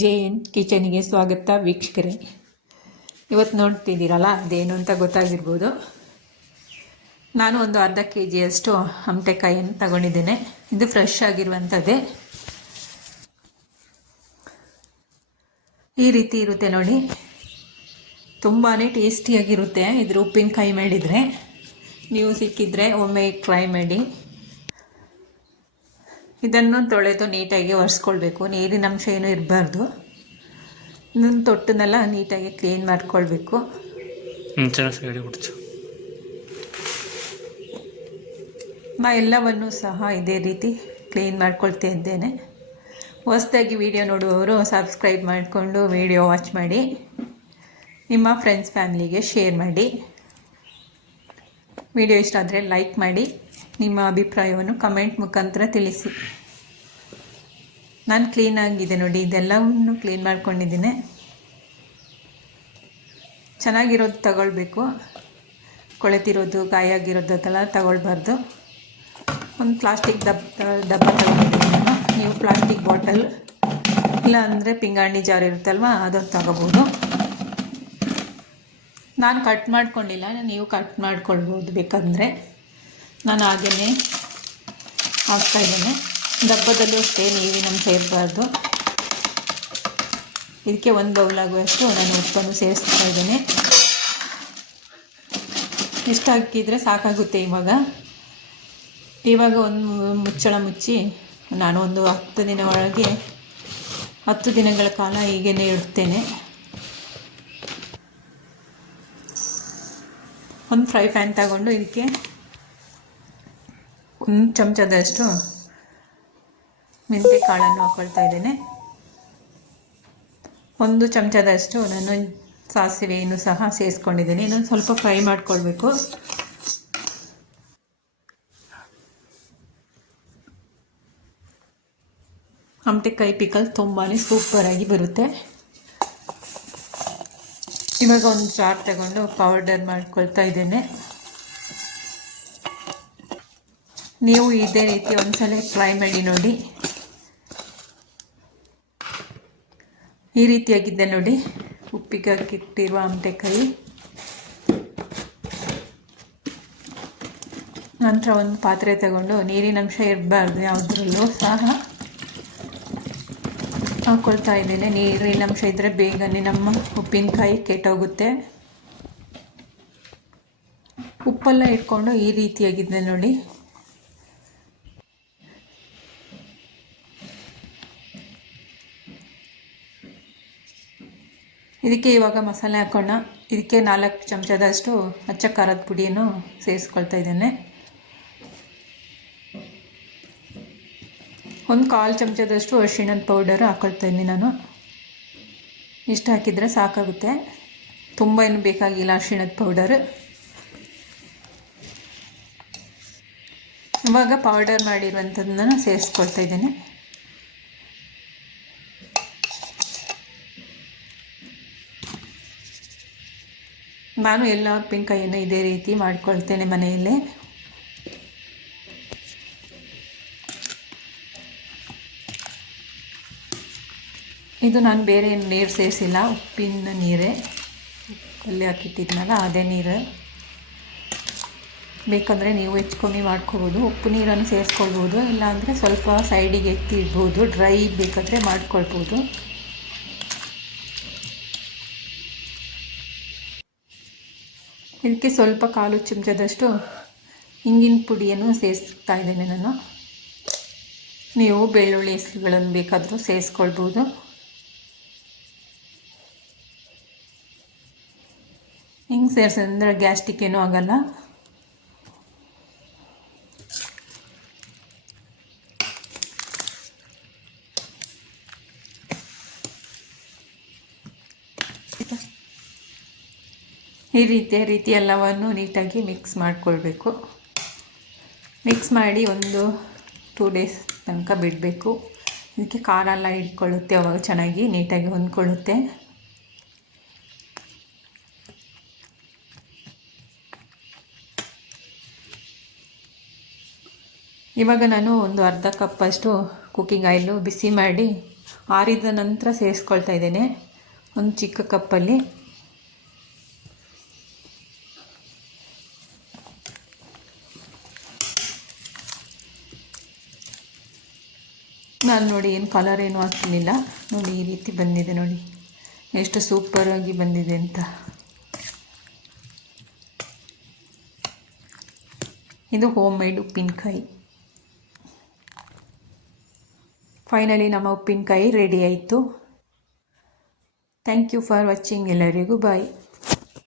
ಜೇನ್ ಕಿಚನಿಗೆ ಸ್ವಾಗತ ವೀಕ್ಷಕರೇ. ಇವತ್ತು ನೋಡ್ತಿದ್ದೀರಲ್ಲ ಅದೇನು ಅಂತ ಗೊತ್ತಾಗಿರ್ಬೋದು. ನಾನು ಒಂದು ಅರ್ಧ ಕೆಜಿಯಷ್ಟು ಹಮಟೆಕಾಯಿಯನ್ನು ತಗೊಂಡಿದ್ದೇನೆ. ಇದು ಫ್ರೆಶ್ ಆಗಿರುವಂಥದ್ದೇ. ಈ ರೀತಿ ಇರುತ್ತೆ ನೋಡಿ, ತುಂಬಾ ಟೇಸ್ಟಿಯಾಗಿರುತ್ತೆ. ಇದ್ರ ಉಪ್ಪಿನಕಾಯಿ ಮಾಡಿದರೆ ನೀವು ಸಿಕ್ಕಿದ್ರೆ ಒಮ್ಮೆ ಟ್ರೈ ಮಾಡಿ. ಇದನ್ನು ತೊಳೆದು ನೀಟಾಗಿ ಒರೆಸ್ಕೊಳ್ಬೇಕು. ನೀರಿನ ಅಂಶ ಏನೂ ಇರಬಾರ್ದು. ಇದನ್ನು ತೊಟ್ಟನ್ನೆಲ್ಲ ನೀಟಾಗಿ ಕ್ಲೀನ್ ಮಾಡ್ಕೊಳ್ಬೇಕು. ನಾ ಎಲ್ಲವನ್ನು ಸಹ ಇದೇ ರೀತಿ ಕ್ಲೀನ್ ಮಾಡ್ಕೊಳ್ತಾ ಇದ್ದೇನೆ. ಹೊಸದಾಗಿ ವಿಡಿಯೋ ನೋಡುವವರು ಸಬ್ಸ್ಕ್ರೈಬ್ ಮಾಡಿಕೊಂಡು ವಿಡಿಯೋ ವಾಚ್ ಮಾಡಿ, ನಿಮ್ಮ ಫ್ರೆಂಡ್ಸ್ ಫ್ಯಾಮಿಲಿಗೆ ಶೇರ್ ಮಾಡಿ. ವಿಡಿಯೋ ಇಷ್ಟ ಆದರೆ ಲೈಕ್ ಮಾಡಿ, ನಿಮ್ಮ ಅಭಿಪ್ರಾಯವನ್ನು ಕಮೆಂಟ್ ಮುಖಾಂತರ ತಿಳಿಸಿ. ನಾನು ಕ್ಲೀನಾಗಿದೆ ನೋಡಿ, ಇದೆಲ್ಲವನ್ನು ಕ್ಲೀನ್ ಮಾಡ್ಕೊಂಡಿದ್ದೀನಿ. ಚೆನ್ನಾಗಿರೋದು ತಗೊಳ್ಬೇಕು, ಕೊಳೆತಿರೋದು ಗಾಯಾಗಿರೋದಕ್ಕೆಲ್ಲ ತಗೊಳ್ಬಾರ್ದು. ಒಂದು ಪ್ಲಾಸ್ಟಿಕ್ ಡಬ್ಬ ತಗೊಂಡಿದ್ದೀನಿ ನಾನು. ನೀವು ಪ್ಲಾಸ್ಟಿಕ್ ಬಾಟಲ್ ಇಲ್ಲ ಅಂದರೆ ಪಿಂಗಾಣಿ ಜಾರ್ ಇರುತ್ತಲ್ವ, ಅದನ್ನು ತಗೋಬೋದು. ನಾನು ಕಟ್ ಮಾಡ್ಕೊಂಡಿಲ್ಲ, ನೀವು ಕಟ್ ಮಾಡ್ಕೊಳ್ಬೋದು ಬೇಕಂದರೆ. ನಾನು ಹಾಗೆಯೇ ಹಾಕ್ತಾಯಿದ್ದೇನೆ. ಡಬ್ಬದಲ್ಲೂ ಅಷ್ಟೇ ನೀರಿನ ಅಂಶ ಇರಬಾರ್ದು. ಇದಕ್ಕೆ ಒಂದು ಬೌಲಾಗುವಷ್ಟು ನಾನು ಉಪ್ಪನ್ನು ಸೇರಿಸ್ತಾ ಇದ್ದೇನೆ. ಇಷ್ಟು ಹಾಕಿದರೆ ಸಾಕಾಗುತ್ತೆ. ಇವಾಗ ಒಂದು ಮುಚ್ಚಳ ಮುಚ್ಚಿ ನಾನು ಒಂದು 10 ದಿನ ಒಳಗೆ 10 ದಿನಗಳ ಕಾಲ ಹೀಗೇ ಇಡ್ತೇನೆ. ಒಂದು ಫ್ರೈ ಪ್ಯಾನ್ ತಗೊಂಡು ಇದಕ್ಕೆ 1 ಚಮಚದಷ್ಟು ಮೆಂತ್ಯ ಕಾಳನ್ನು ಹಾಕ್ಕೊಳ್ತಾ ಇದ್ದೇನೆ. 1 ಚಮಚದಷ್ಟು ನಾನು ಸಾಸಿವೆಯನ್ನು ಸಹ ಸೇರಿಸ್ಕೊಂಡಿದ್ದೇನೆ. ಇನ್ನೊಂದು ಸ್ವಲ್ಪ ಫ್ರೈ ಮಾಡ್ಕೊಳ್ಬೇಕು. ಹಮಟೆಕಾಯಿ ಪಿಕಲ್ ತುಂಬಾ ಸೂಪರಾಗಿ ಬರುತ್ತೆ. ಇವಾಗ ಒಂದು ಜಾರ್ ತಗೊಂಡು ಪೌಡರ್ ಮಾಡ್ಕೊಳ್ತಾ ಇದ್ದೇನೆ. ನೀವು ಇದೇ ರೀತಿ ಒಂದ್ಸಲ ಟ್ರೈ ಮಾಡಿ ನೋಡಿ. ಈ ರೀತಿಯಾಗಿದ್ದೆ ನೋಡಿ ಉಪ್ಪಿಗೆ ಹಾಕಿಟ್ಟಿರುವ ಹಮಟೆಕಾಯಿ. ನಂತರ ಒಂದು ಪಾತ್ರೆ ತಗೊಂಡು ನೀರಿನ ಅಂಶ ಇರಬಾರ್ದು ಯಾವುದರಲ್ಲೂ ಸಹ ಹಾಕ್ಕೊಳ್ತಾ ಇದ್ದೇನೆ. ನೀರಿನ ಅಂಶ ಇದ್ದರೆ ಬೇಗನೆ ನಮ್ಮ ಉಪ್ಪಿನಕಾಯಿ ಕೆಟ್ಟೋಗುತ್ತೆ. ಉಪ್ಪೆಲ್ಲ ಇಟ್ಕೊಂಡು ಈ ರೀತಿಯಾಗಿದೆ ನೋಡಿ. ಇದಕ್ಕೆ ಇವಾಗ ಮಸಾಲೆ ಹಾಕೋಣ. ಇದಕ್ಕೆ 4 ಚಮಚದಷ್ಟು ಅಚ್ಚ ಖಾರದ ಪುಡಿಯನ್ನು ಸೇರಿಸ್ಕೊಳ್ತಾ ಇದ್ದೇನೆ. ಒಂದು 1/4 ಚಮಚದಷ್ಟು ಅರಿಶಿಣದ ಪೌಡರ್ ಹಾಕ್ಕೊಳ್ತಾ ಇದ್ದೀನಿ ನಾನು. ಇಷ್ಟು ಹಾಕಿದರೆ ಸಾಕಾಗುತ್ತೆ, ತುಂಬ ಏನು ಬೇಕಾಗಿಲ್ಲ ಅರಿಶಿಣದ ಪೌಡರ್. ಇವಾಗ ಪೌಡರ್ ಮಾಡಿರುವಂಥದ್ದನ್ನು ಸೇರಿಸ್ಕೊಳ್ತಾ ಇದ್ದೇನೆ. ನಾನು ಎಲ್ಲ ಉಪ್ಪಿನಕಾಯಿಯನ್ನು ಇದೇ ರೀತಿ ಮಾಡ್ಕೊಳ್ತೇನೆ ಮನೆಯಲ್ಲೇ. ಇದು ನಾನು ಬೇರೆ ನೀರು ಸೇರಿಸಿಲ್ಲ, ಉಪ್ಪಿನ ನೀರೇ. ಅಲ್ಲಿ ಹಾಕಿಟ್ಟಿದ್ನಲ್ಲ ಅದೇ ನೀರು. ಬೇಕಂದರೆ ನೀವು ಹೆಚ್ಚು ಕಮ್ಮಿ ಮಾಡ್ಕೋಬೋದು. ಉಪ್ಪು ನೀರನ್ನು ಸೇರಿಸ್ಕೊಳ್ಬೋದು, ಇಲ್ಲಾಂದರೆ ಸ್ವಲ್ಪ ಸೈಡಿಗೆ ಎತ್ತಿ ಇಡ್ಬೋದು. ಡ್ರೈ ಬೇಕಾದರೆ ಮಾಡ್ಕೊಳ್ಬೋದು. ಇದಕ್ಕೆ ಸ್ವಲ್ಪ 1/4 ಚಮಚದಷ್ಟು ಇಂಗಿನ ಪುಡಿಯನ್ನು ಸೇರಿಸ್ತಾ ಇದ್ದೇನೆ ನಾನು. ನೀವು ಬೆಳ್ಳುಳ್ಳಿ ಹೆಸರುಗಳನ್ನು ಬೇಕಾದರೂ ಸೇರಿಸ್ಕೊಳ್ಬೋದು. ಹಿಂಗೆ ಸೇರಿಸಿದ್ರೆ ಗ್ಯಾಸ್ಟ್ರಿಕ್ ಏನೂ ಆಗಲ್ಲ. ಈ ರೀತಿ ಎಲ್ಲವನ್ನು ನೀಟಾಗಿ ಮಿಕ್ಸ್ ಮಾಡಿಕೊಳ್ಬೇಕು. ಮಿಕ್ಸ್ ಮಾಡಿ ಒಂದು 2 ಡೇಸ್ ತನಕ ಬಿಡಬೇಕು. ಇದಕ್ಕೆ ಖಾರ ಎಲ್ಲ ಇಟ್ಕೊಳ್ಳುತ್ತೆ, ಅವಾಗ ಚೆನ್ನಾಗಿ ನೀಟಾಗಿ ಹೊಂದ್ಕೊಳ್ಳುತ್ತೆ. ಇವಾಗ ನಾನು ಒಂದು ಅರ್ಧ ಕಪ್ಪಷ್ಟು ಕುಕ್ಕಿಂಗ್ ಆಯಿಲು ಬಿಸಿ ಮಾಡಿ ಆರಿದ ನಂತರ ಸೇರಿಸ್ಕೊಳ್ತಾ ಇದ್ದೇನೆ ಒಂದು ಚಿಕ್ಕ ಕಪ್ಪಲ್ಲಿ. ನಾನು ನೋಡಿ ಏನು ಕಲರ್ ಏನು ಹಾಕ್ತಿರ್ಲಿಲ್ಲ ನೋಡಿ, ಈ ರೀತಿ ಬಂದಿದೆ ನೋಡಿ, ಎಷ್ಟು ಸೂಪರಾಗಿ ಬಂದಿದೆ ಅಂತ. ಇದು ಹೋಮ್ ಮೇಡ್ ಉಪ್ಪಿನಕಾಯಿ. ಫೈನಲಿ ನಮ್ಮ ಉಪ್ಪಿನಕಾಯಿ ರೆಡಿ ಆಯಿತು. Thank you for watching. ಎಲ್ಲರಿಗೂ ಬಾಯ್.